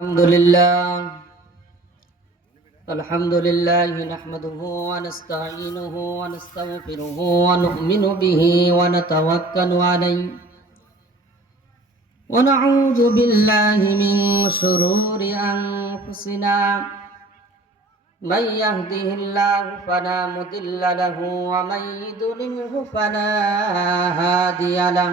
الحمد لله الحمد لله نحمده ونستعينه ونستغفره ونؤمن به ونتوكل عليه ونعوذ بالله من شرور أنفسنا من يهده الله فلا مضل له ومن يضلله فلا هادي له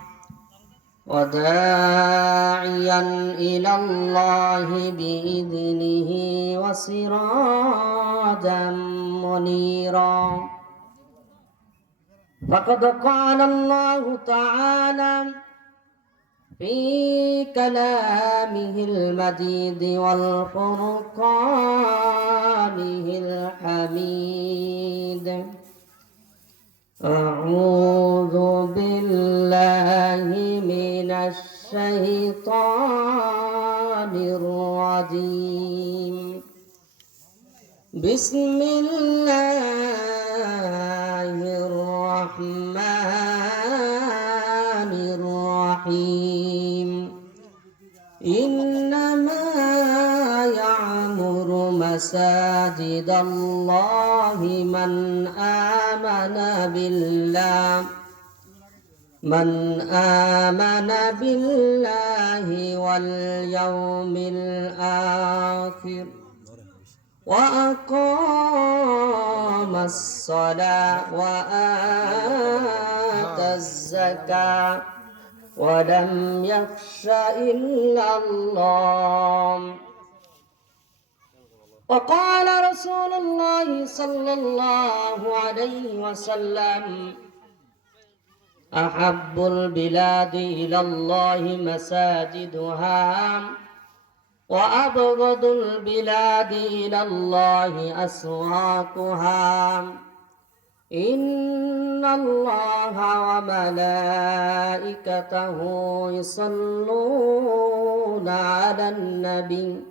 وداعيا إلى الله بإذنه وسراجا منيرا. فقد قال الله تعالى في كلامه المجيد والفرقانه الحميد. أعوذ بالله من الشيطان الرجيم. بسم الله الرحمن الرحيم. إنما يعمر مساجد الله من آمن بالله. من آمن بالله واليوم الآخر وأقام الصلاة وآتى الزكاة ولم يخش إلا الله وقال رسول الله صلى الله عليه وسلم أحب البلاد إلى الله مساجدها وأبغض البلاد إلى الله أسواقها. إن الله وملائكته يصلون على النبي.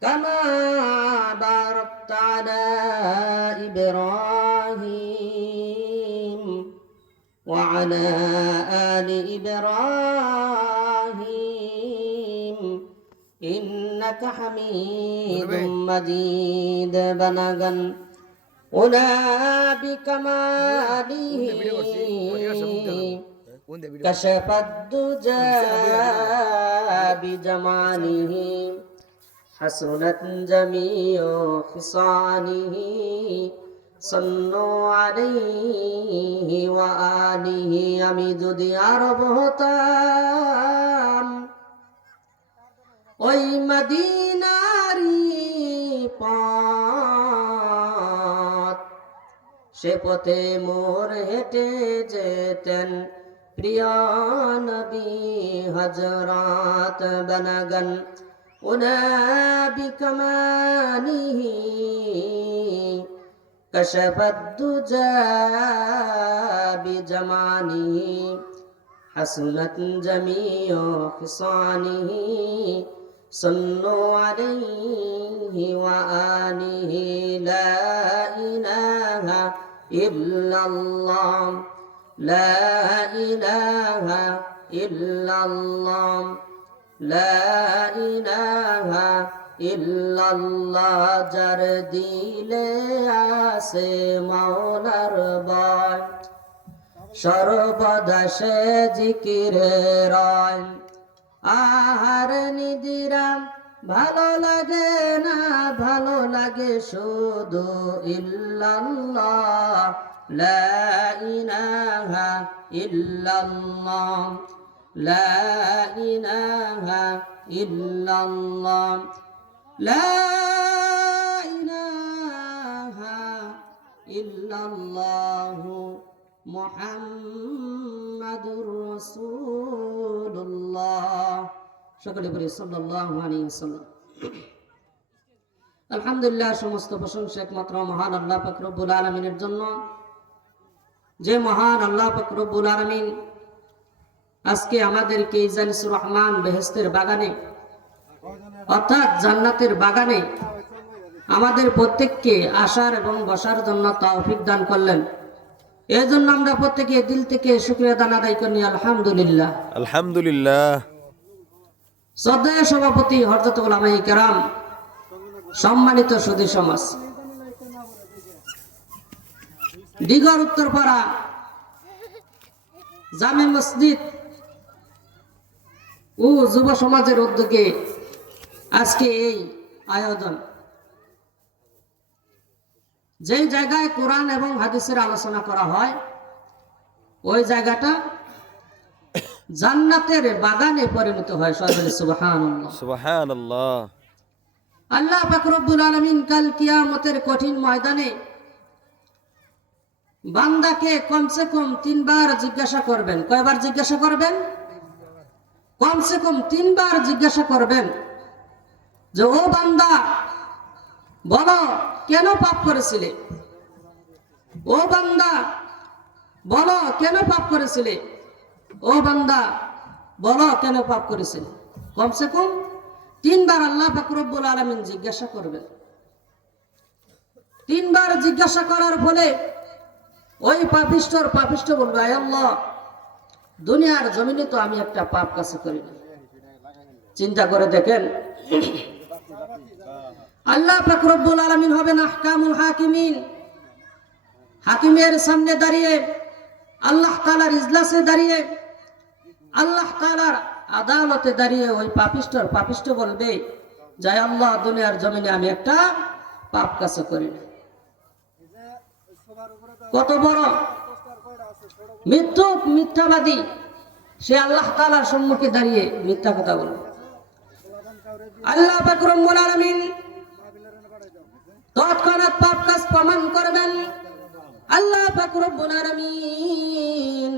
كما باركت على إبراهيم وعلى آل إبراهيم إنك حميد مجيد بلغا أولى بكماله كشف الدجى بجماله حسنت جميع خصاله صلوا عليه وآله আমি যদি আরব হতাম ওই মদিনারি পথ সে পথে মোর হেঁটে যেতেন প্রিয় নবী হজরত বনগন أولى بكماله كشف الدجى بجماله حسنت جميع خصاله صلوا عليه وآله لا إله إلا الله لا إله إلا الله. لا إله إلا الله যার দিলে আছে মাওলার বয় সর্বদা সে জিকিরে রয় আহার নিদিরাম ভালো লাগে না ভালো লাগে শুধু ইল্লাল্লাহ লা ইলাহা ইল্লাল্লাহ লা ইলাহা ইল্লাল্লাহ। লা ইলাহা ইল্লাল্লাহু মুহাম্মাদুর রাসূলুল্লাহ। সকলে বলি সাল্লাল্লাহু আলাইহি ওয়াসাল্লাম। আলহামদুলিল্লাহ, সমস্ত প্রশংসা একমাত্র মহান আল্লাহ পাক রব্বুল আলামিনের জন্য। যে মহান আল্লাহ পাক রব্বুল আলামিন আজকে আমাদেরকে রহমান বেহেস্তের বাগানে অর্থাৎ জান্নাতের বাগানে আমাদের প্রত্যেককে আসার এবং বসার জন্য তৌফিক দান করলেন। এই জন্য আমরা প্রত্যেকে দিল থেকে শুক্রিয়া দান আদায় করি আলহামদুলিল্লাহ। আলহামদুলিল্লাহ। শ্রদ্ধেয় সভাপতি হরজত ওলামাই কেরাম সম্মানিত সুদী সমাজ দিগর উত্তরপাড়া জামে মসজিদ ও যুব সমাজের উদ্যোগে আজকে এই আয়োজন। যেই জায়গায় কোরআন এবং হাদিসের আলোচনা করা হয় ওই জায়গাটা জান্নাতের বাগানে পরিণত হয়। আল্লাহ ফাকরুল আলমিন কাল কিয়ামতের কঠিন ময়দানে বান্দাকে কমসে কম তিনবার জিজ্ঞাসা করবেন। কয়বার জিজ্ঞাসা করবেন? কমসে কম তিনবার জিজ্ঞাসা করবেন যে, ও বান্দা, বলো, কেন পাপ করেছিলে? ও বান্দা, বলো, কেন পাপ করেছিলে? ও বান্দা, বলো, কেন পাপ করেছিলে? কমসে কম তিনবার আল্লাহ ফাকরুল আলমিন জিজ্ঞাসা করবেন। তিনবার জিজ্ঞাসা করার ফলে ওই পাপিষ্টর পাপিষ্ট বলবে, আয় আল্লাহ দুনিয়ার জমিনে তো আমি একটা পাপ কাছে করি না। চিন্তা করে দেখেন। আল্লাহ ফাকরুল আলমিন হবেন আহকামুল হাকিমিন। হাকিমের সামনে দাঁড়িয়ে, আল্লাহ তালার ইজলাসে দাঁড়িয়ে, আল্লাহ তালার আদালতে দাঁড়িয়ে ওই পাপিষ্টর পাপিষ্ট বলবে, যাই আল্লাহ, দুনিয়ার জমিনে আমি একটা পাপ কাছে করি না। কত বড় মৃত্যু মিথ্যাবাদী সে আল্লাহ তালার সম্মুখে দাঁড়িয়ে মিথ্যা কথা বলবে আল্লাহ বাকরমুল আলমিন তৎক্ষণাৎ পাপ কাজ প্রমাণ করবেন আল্লাহ বাকরমুল আলমিন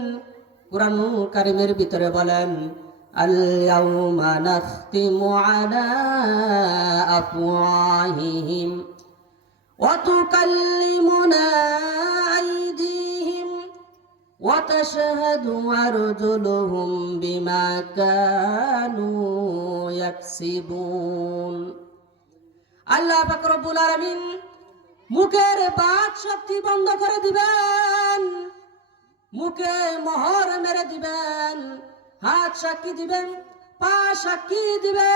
কোরআন কারিমের ভিতরে বলেন اليوم نختم على أفواههم وتكلمنا أيديهم وتشهد أرجلهم بما كانوا يكسبون আল্লাহ পাক রব্বুল আলামিন মুখের বাক শক্তি বন্ধ করে দিবেন মুখে মোহর মেরে দিবেন হাত সাক্ষী দিবেন পা সাক্ষী দিবে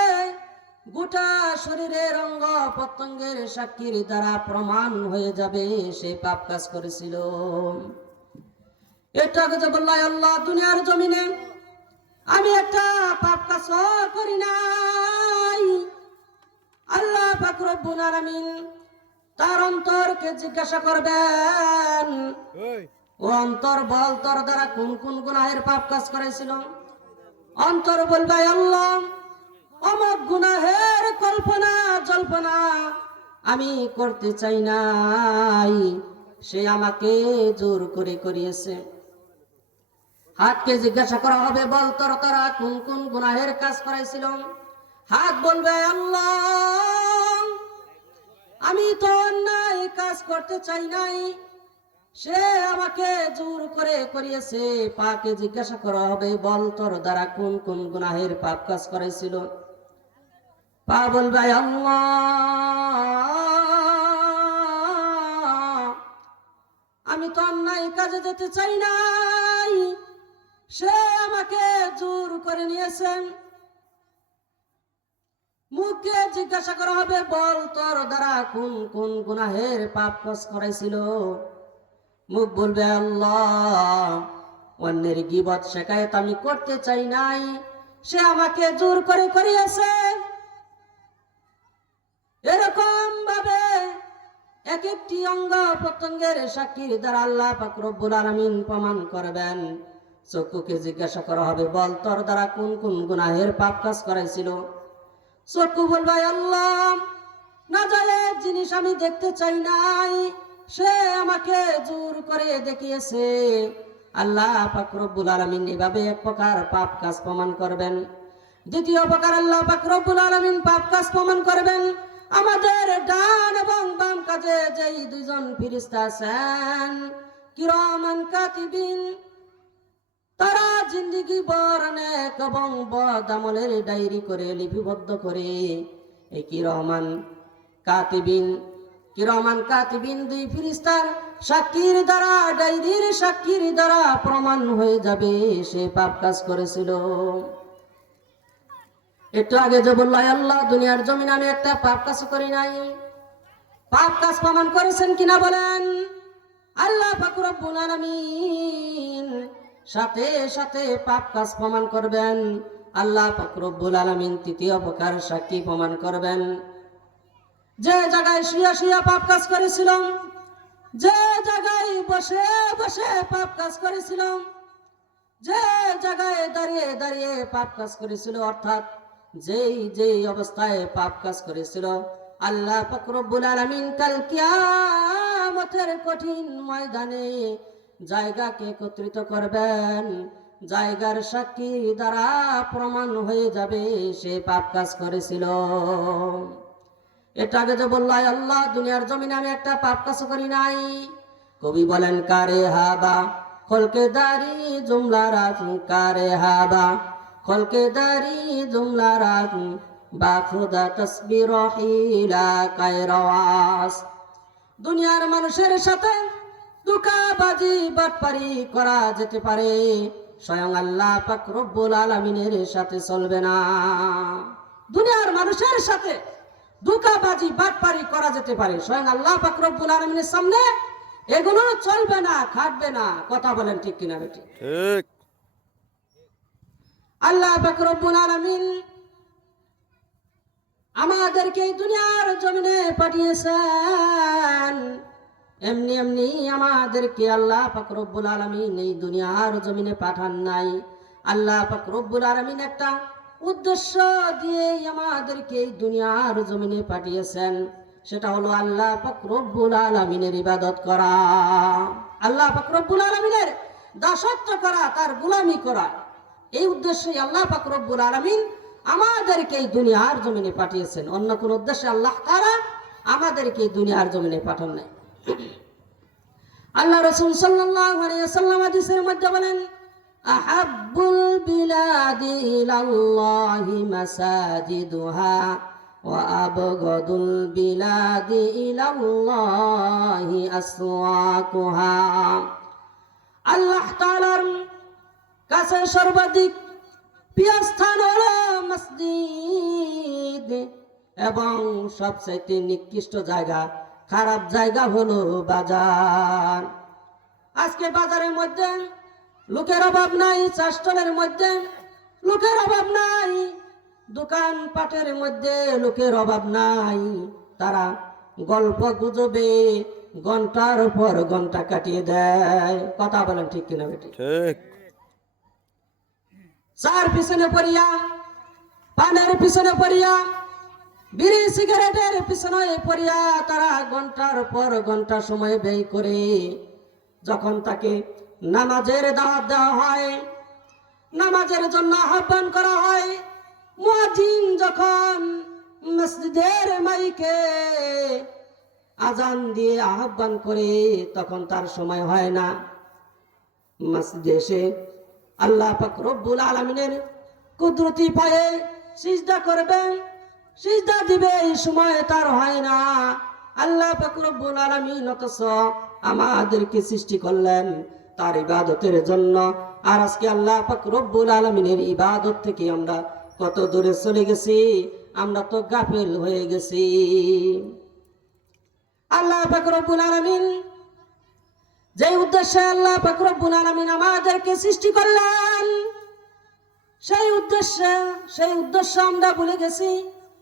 গোটা শরীরের অঙ্গ প্রত্যঙ্গের সাক্ষীর দ্বারা প্রমাণ হয়ে যাবে সে পাপ কাজ করেছিল এটা কথা বললাই আল্লাহ দুনিয়ার জমিনে আমি একটা পাপ কাজ করি নাই। আল্লাহ ফাকরুল আলামিন তার অন্তরকে জিজ্ঞাসা করবেন ও অন্তর বল তোর দ্বারা কোন কোন গুনাহের পাপ কাজ করেছিল? অন্তর বলবে আল্লাহ অমক গুনাহের কল্পনা জল্পনা আমি করতে চাই নাই। সে আমাকে জোর করে করিয়েছে। হাতকে জিজ্ঞাসা করা হবে, বল তোর তোরা কোন কোন গুনাহের কাজ করাইছিল? হাত বলবে, আল্লাহ, আমি তো অন্যায় কাজ করতে চাই নাই। সে আমাকে জোর করে করিয়েছে। পাকে জিজ্ঞাসা করা হবে, বল তোর দ্বারা কোন কোন গুনাহের পাপ কাজ করাইছিল? পা বলবে "আয় আল্লাহ, আমি তো অন্যায় কাজে যেতে চাই জোর করে নিয়েছেন। মুখে জিজ্ঞাসা করা হবে, বল তোর দ্বারা কোন কোন গুনাহের পাপ কাজ করাইছিল? মুখ বলবে, আল্লাহ, অন্যের গিবত শেখায়ত আমি করতে চাই নাই। সে আমাকে জোর করে করিয়েছে। এরকম ভাবে এক একটি অঙ্গ প্রত্যঙ্গের সাক্ষীর দ্বারা আল্লাহ পাক রব্বুল আলামিন প্রমাণ করবেন। চক্ষুকে জিজ্ঞাসা করা হবে, বল, তোর দ্বারা কোন কোন গুনাহের পাপ কাজ করাইছিল? চক্ষু বলবে, আল্লাহ, না জানে জিনিস আমি দেখতে চাই নাই, সে আমাকে জোর করে দেখিয়েছে। আল্লাহ পাক রব্বুল আলামিন এভাবে এক প্রকার পাপ কাজ প্রমাণ করবেন। দ্বিতীয় প্রকার আল্লাহ পাক রব্বুল আলামিন পাপ কাজ প্রমাণ করবেন। আমাদের ডান এবং বাম কাজে যেই দুইজন ফিরিস্তা আছেন কিরমান কাতিবিন তারা জিন্দিগি বর অনেক এবং বদ ডায়েরি করে, লিপিবদ্ধ করে। এই কি রহমান? কাতিবিন, কি রহমান? কাতিবিন দুই ফিরিস্তার সাক্ষীর দ্বারা, ডায়েরির সাক্ষীর দ্বারা প্রমাণ হয়ে যাবে, সে পাপ কাজ করেছিল। একটু আগে যে বলল আল্লাহ, দুনিয়ার জমিন আমি একটা পাপ কাজ করি নাই। পাপ কাজ প্রমাণ করেছেন কিনা বলেন? আল্লাহ ফাকুরব্বুল আলামিন সাথে সাথে পাপ কাজ প্রমাণ করবেন। আল্লাহ ফাকুরব্বুল আলামিন তৃতীয় প্রকার সাক্ষী প্রমাণ করবেন। যে জায়গায় শুয়া শুয়া পাপ কাজ করেছিলাম, যে জায়গায় বসে বসে পাপ কাজ করেছিলাম, যে জায়গায় দাঁড়িয়ে দাঁড়িয়ে পাপ কাজ করেছিল, অর্থাৎ যেই যেই অবস্থায় পাপ কাজ করেছিল, আল্লাহ ফকরবুল আলমিন কাল কিয়ামতের কঠিন ময়দানে জায়গাকে একত্রিত করবেন। জায়গার সাক্ষী দ্বারা প্রমাণ হয়ে যাবে, সে পাপ কাজ করেছিল। এটা আগে যে বলল, "আয় আল্লাহ, দুনিয়ার জমিনে আমি একটা পাপ কাজ করি নাই। কবি বলেন, কারে হাবা? খলকে দারি জুমলা রাত কারে হাবা? খলকে দারি জুমলা রাত বা খুদা তসবির দুনিয়ার মানুষের সাথে দুকাবাজি বাটপারি করা যেতে পারে। স্বয়ং আল্লাহ পাক রব্বুল আলামিনের সাথে চলবে না। দুনিয়ার মানুষের সাথে দুকাবাজি বাটপারি করা যেতে পারে। স্বয়ং আল্লাহ পাক রব্বুল আলামিনের সামনে এগুলো চলবে না খাটবে না। কথা বলেন ঠিক কিনা বেটি? ঠিক। আল্লাহ পাক রব্বুল আলামিন আমাদেরকে দুনিয়ার জমিনে পাঠিয়েছেন। এমনি এমনি আমাদেরকে আল্লাহ পাক রব্বুল আলামিন এই দুনিয়ার জমিনে পাঠান নাই। আল্লাহ পাক রব্বুল আলামিন একটা উদ্দেশ্য দিয়ে আমাদেরকে এই দুনিয়ার জমিনে পাঠিয়েছেন। সেটা হলো আল্লাহ পাক রব্বুল আলামিনের ইবাদত করা। আল্লাহ পাক রব্বুল আলামিনের দাসত্ব করা, তার গোলামি করা। এই উদ্দেশ্যে আল্লাহ পাক রব্বুল আলামিন আমাদেরকে এই দুনিয়ার জমিনে পাঠিয়েছেন। অন্য কোন উদ্দেশ্যে আল্লাহ তারা আমাদেরকে এই দুনিয়ার জমিনে পাঠান নাই। আল্লাহ রসুল সাল্লাল্লাহু আলাইহি ওয়াসাল্লাম হাদিসের মধ্যে বলেন, আহাব্বুল বিলাদি ইলাল্লাহি মাসাজিদুহা ওয়া আবগাদুল বিলাদি ইলাল্লাহি আসওয়াকুহা। আল্লাহ তাআলার কাছে সর্বাধিক প্রিয় স্থান হলো মসজিদ এবং সবচাইতে নিকৃষ্ট জায়গা খারাপ জায়গা হলো বাজার। আজকে বাজারের মধ্যে লোকের অভাব নাই চাষটলের মধ্যে লোকের অভাব নাই দোকান পাটের মধ্যে লোকের অভাব নাই। তারা গল্প গুজবে ঘণ্টার পর ঘণ্টা কাটিয়ে দেয়। কথা বলেন ঠিক কিনা বেটি? ঠিক। চার পিছনে পড়িয়া পানের পিছনে পড়িয়া বিড়ি সিগারেটের পিছনে পড়িয়া তারা ঘণ্টার পর ঘণ্টা সময় ব্যয় করে। যখন তাকে নামাজের দাওয়াত দেওয়া হয়, নামাজের জন্য আহ্বান করা হয়, মুয়াজ্জিন যখন মসজিদের মাইকে আজান দিয়ে আহ্বান করে, তখন তার সময় হয় না। মসজিদে এসে আল্লাহ পাক রব্বুল আলমিনের কুদরতি পায়ে সিজদা করবেন। সিজদা দিবে, এই সময় তার হয় না। আল্লাহ ফাকরুল আলমিন অথচ আমাদেরকে সৃষ্টি করলেন তার ইবাদতের জন্য। আর আজকে আল্লাহ ফাকরুল আলমিনের ইবাদত থেকে আমরা কত দূরে চলে গেছি, আমরা তো গাফেল হয়ে গেছি। আল্লাহ ফাকরুল আলমিন যে উদ্দেশ্যে আল্লাহ ফাকরুল আলমিন আমাদেরকে সৃষ্টি করলেন, সেই উদ্দেশ্যে, সেই উদ্দেশ্য আমরা ভুলে গেছি।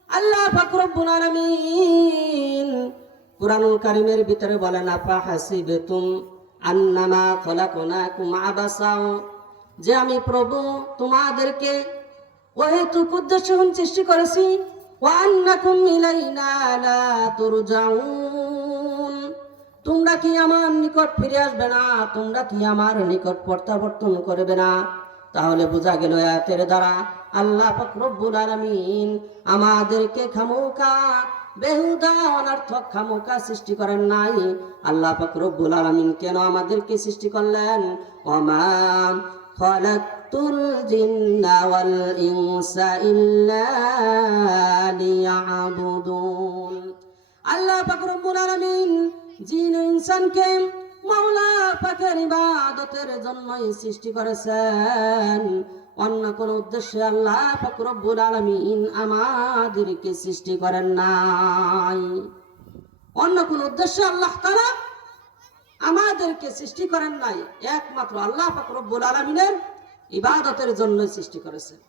আল্লাহ ফাকরুল আলমিন কুরআনুল কারিমের ভিতরে বলেন আপা হাসিবেতুম আন্নামা খলাকনাকুম আবাসাও যে আমি প্রভু তোমাদেরকে ওহেতুক উদ্দেশ্য সৃষ্টি করেছি ওয়ান্নাকুম ইলাইনা লা তুরজাউন। তোমরা কি আমার নিকট ফিরে আসবে না? তোমরা কি আমার নিকট প্রত্যাবর্তন করবে না? তাহলে বোঝা গেল আয়াতের দ্বারা আল্লাহ ফকরব্বুল আলামিন আমাদেরকে খামোকা বেহুদা, অনর্থক খামোকা সৃষ্টি করেন নাই। আল্লাহ ফকরব্বুল আলামিন কেন আমাদেরকে সৃষ্টি করলেন? ওমা খলাকতুল জিন্না ওয়াল ইনসা ইল্লা লিয়াবুদুন। আল্লাহ পাক রব্বুল আলামিন জিন ইনসানকে মাওলা পাকের ইবাদতের জন্যই সৃষ্টি করেছেন। অন্য কোন উদ্দেশ্যে আল্লাহ পাক রব্বুল আলামিন আমাদেরকে সৃষ্টি করেন নাই। অন্য কোন উদ্দেশ্যে আল্লাহ তাআলা আমাদেরকে সৃষ্টি করেন নাই। একমাত্র আল্লাহ পাক রব্বুল আলামিনের ইবাদতের জন্য সৃষ্টি করেছেন।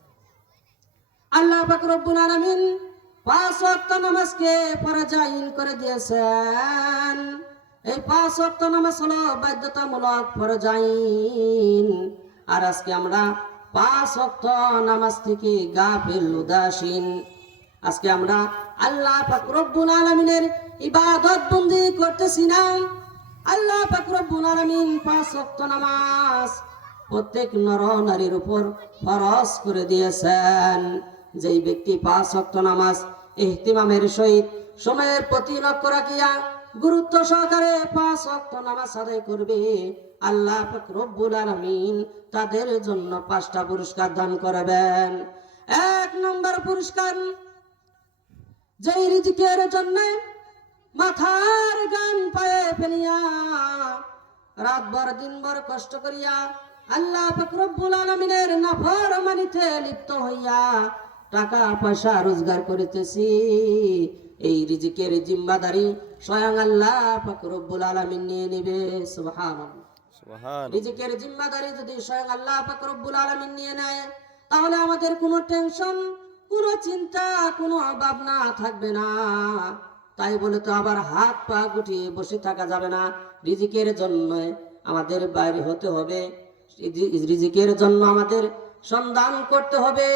আল্লাহ পাক রব্বুল আলামিন পাঁচ নামাজকে পরাজাইন করে দিয়েছেন। এই পাঁচ ওয়াক্ত নামাজ হলো বাধ্যতামূলক পরাজাইন আর আজকে আমরা পাঁচ ওয়াক্ত নামাজ থেকে গা গাফিল, উদাসীন। আজকে আমরা আল্লাহ পাক রব্বুল আলামিনের ইবাদত বন্দি করতেছি না। আল্লাহ পাক রব্বুল আলামিন পাঁচ ওয়াক্ত নামাজ প্রত্যেক নর নারীর উপর ফরজ করে দিয়েছেন। যেই ব্যক্তি পাঁচ ওয়াক্ত নামাজ ইহতিমামের সহিত সময়ের প্রতি লক্ষ্য রাখিয়া গুরুত্ব সহকারে পাঁচ ওয়াক্ত নামাজ আদায় করবে। আল্লাহ রব্বুল আলামিন তাদের জন্য পাঁচটা পুরস্কার দান করবেন। এক নম্বর পুরস্কার, যেই রিজিকের জন্য মাথার গান পায়ে ফেলিয়া রাত ভর দিন ভর কষ্ট করিয়া আল্লাহ ফকরবুল আলমিনের নাফর মানিতে লিপ্ত হইয়া টাকা পয়সা রোজগার করিতেছি। এই রিজিকের জিম্বাদারি স্বয়ং আল্লাহ আলমিন নিয়ে নিবে সুবহান রিজিকের জিম্মাদারি যদি স্বয়ং আল্লাহ আলামিন নিয়ে নেয় তাহলে আমাদের কোনো টেনশন কোনো চিন্তা কোনো ভাবনা থাকবে না। তাই বলে তো আবার হাত পা গুটিয়ে বসে থাকা যাবে না। রিজিকের জন্য আমাদের বাইরে হতে হবে। রিজিকের জন্য আমাদের সন্ধান করতে হবে।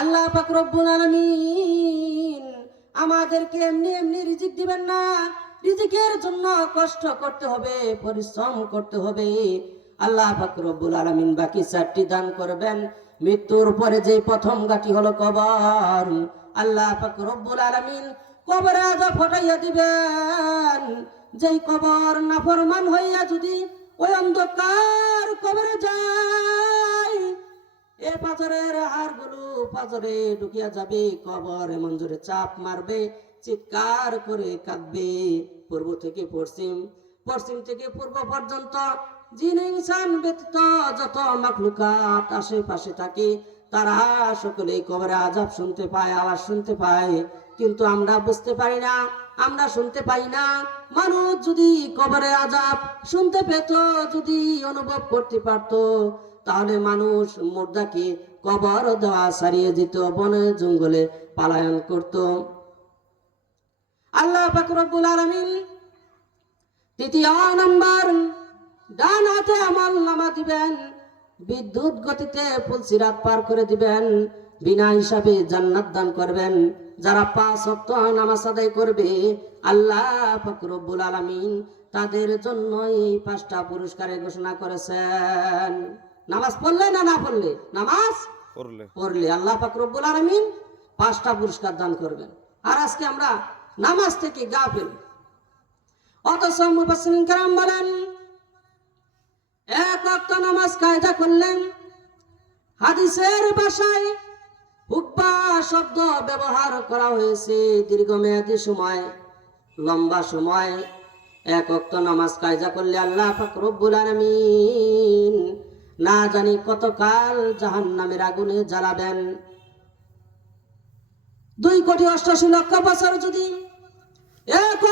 আল্লাহ পাক রব্বুল আলামিন আমাদেরকে এমনি এমনি রিজিক দিবেন না। রিজিকের জন্য কষ্ট করতে হবে, পরিশ্রম করতে হবে। আল্লাহ পাক রব্বুল আলামিন বাকি চারটি দান করবেন। মৃত্যুর পরে যে প্রথম গাটি হলো কবর। আল্লাহ পাক রব্বুল আলামিন কবরে আজা ফটাইয়া দিবেন। যেই কবর নাফরমান হইয়া যদি ওই অন্ধকার কবরে যায় এ পাথরের হাড়গুলো পাথরে ঢুকিয়া যাবে, কবর এমন জোরে চাপ মারবে, চিৎকার করে কাঁদবে। পূর্ব থেকে পশ্চিম পশ্চিম থেকে পূর্ব পর্যন্ত ইনসান ব্যতীত যত আশেপাশে থাকে, তারা সকলে কবরে আজাব শুনতে পায়, আওয়াজ শুনতে পায়। কিন্তু আমরা বুঝতে পারি না, আমরা শুনতে পাই না। মানুষ যদি কবরে আজাব শুনতে পেত, যদি অনুভব করতে পারতো তাহলে মানুষ মুর্দাকে কবর দেওয়া সারিয়ে দিত, বনে জঙ্গলে পালায়ন করত। আল্লাহ পাক রব্বুল আলামিন তৃতীয় নম্বর, ডান হাতে আমল নামা দিবেন, বিদ্যুৎ গতিতে ফুলসিরাত পার করে দিবেন, বিনা হিসাবে জান্নাত দান করবেন। যারা পাঁচ ওয়াক্ত নামাজ আদায় করবে, আল্লাহ পাক রব্বুল আলামিন তাদের জন্য এই পাঁচটা পুরস্কারের ঘোষণা করেছেন। নামাজ পড়লে না না পড়লে? নামাজ পড়লে। পড়লে। আল্লাহ পাক রব্বুল আলামিন পাঁচটা পুরস্কার দান করবেন। আর আজকে আমরা নামাজ থেকে গাফিল অথচ মুফাসসিরিন কেরাম বলেন এক ওয়াক্ত নামাজ কায়দা করলেন হাদিসের ভাষায় হুব্বা শব্দ ব্যবহার করা হয়েছে দীর্ঘমেয়াদী সময় লম্বা সময়। এক অক্ত নামাজ কায়জা করলে আল্লাহ পাক রব্বুল আলামিন না জানি কতকাল জাহান্নামের আগুনে জ্বালাবেন। দুই কোটি অষ্টাশি লক্ষ বছর যদি এক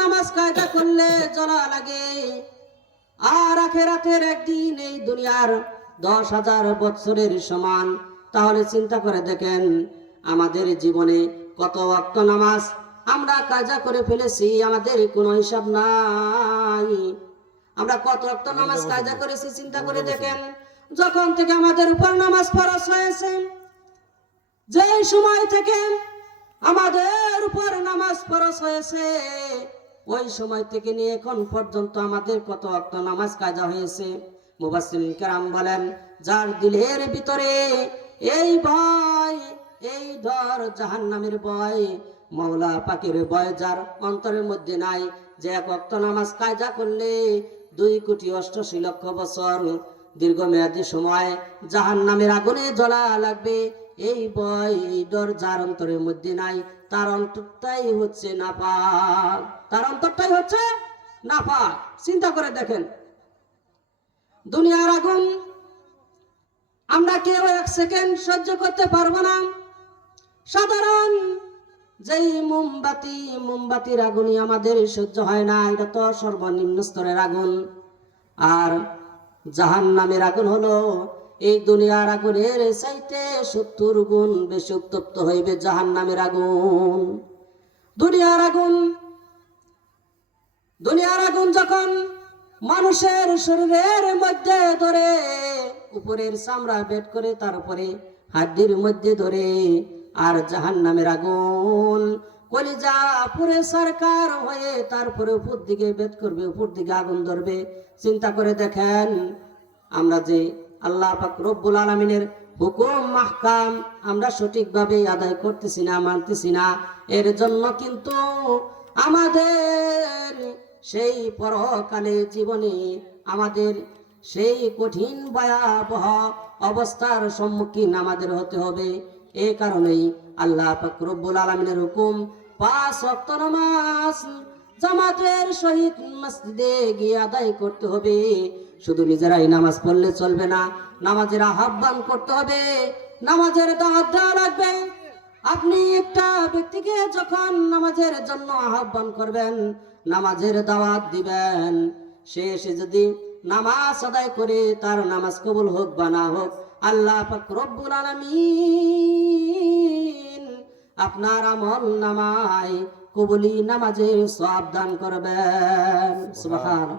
নামাজ কায়দা করলে জ্বলা লাগে, আর আখেরাতের একদিন এই দুনিয়ার দশ হাজার বৎসরের সমান। তাহলে চিন্তা করে দেখেন, আমাদের জীবনে কত অক্ত নামাজ আমরা কাজা করে ফেলেছি, আমাদের কোনো হিসাব নাই। আমরা কত রক্ত নামাজ কাজা করেছি চিন্তা করে দেখেন যখন থেকে আমাদের উপর নামাজ ফরজ হয়েছে যে সময় থেকে আমাদের উপর নামাজ ফরজ হয়েছে ওই সময় থেকে নিয়ে এখন পর্যন্ত আমাদের কত অক্ত নামাজ কাজা হয়েছে। মুবাসিম কেরাম বলেন যার দিলের ভিতরে এই ভয় এই ডর জাহান্নামের ভয় মৌলা পাকের ভয় যার অন্তরের মধ্যে নাই যে এক অক্ত নামাজ কায়দা করলে দুই কোটি অষ্টাশি লক্ষ বছর দীর্ঘমেয়াদী সময় জাহান নামের আগুনে জ্বলা লাগবে। এই ভয়, এই ডর যার অন্তরের মধ্যে নাই, তার অন্তরটাই হচ্ছে নাপাক। তার অন্তরটাই হচ্ছে নাপাক। চিন্তা করে দেখেন। দুনিয়ার আগুন, আমরা কেউ এক সেকেন্ড সহ্য করতে পারব না। সাধারণ যেই মোমবাতি, মোমবাতির আগুনই আমাদের সহ্য হয় না, এটা তো সর্বনিম্ন স্তরের আগুন। আর জাহান নামের আগুন হলো, এই দুনিয়ার আগুনের চাইতে সত্তর গুণ বেশি উত্তপ্ত হইবে জাহান নামের আগুন। দুনিয়ার আগুন দুনিয়ার আগুন যখন মানুষের শরীরের মধ্যে ধরে, উপরের চামড়া বেট করে তার উপরে হাড্ডির মধ্যে ধরে আর জাহান নামের আগুন। কলিজা পুরে সরকার হয়ে তারপরে উপর দিকে বেদ করবে, উপর দিকে আগুন ধরবে। চিন্তা করে দেখেন, আমরা যে আল্লাহ পাক রব্বুল আলমিনের হুকুম, মাহকাম আমরা সঠিকভাবে আদায় করতেছি না, মানতেছি না, এর জন্য কিন্তু আমাদের সেই পরকালে জীবনে, আমাদের সেই কঠিন, ভয়াবহ অবস্থার সম্মুখীন আমাদের হতে হবে। এই কারণেই আল্লাহ পাক রব্বুল আলমিনের হুকুম, পাঁচ ওয়াক্ত নামাজ জামাতের সহিত মসজিদে গিয়ে আদায় করতে হবে। শুধু নিজেরাই নামাজ পড়লে চলবে না, নামাজের আহ্বান করতে হবে। নামাজের দাওয়াত দেওয়া লাগবে। আপনি একটা ব্যক্তিকে যখন নামাজের জন্য আহ্বান করবেন, নামাজের দাওয়াত দিবেন। সে এসে যদি নামাজ আদায় করে, তার নামাজ কবুল হোক বা না হোক, আল্লাহ রব্বুল আলামিন আপনার আমল নামায় কবুলি নামাজের সব দান করবেন। সুবহান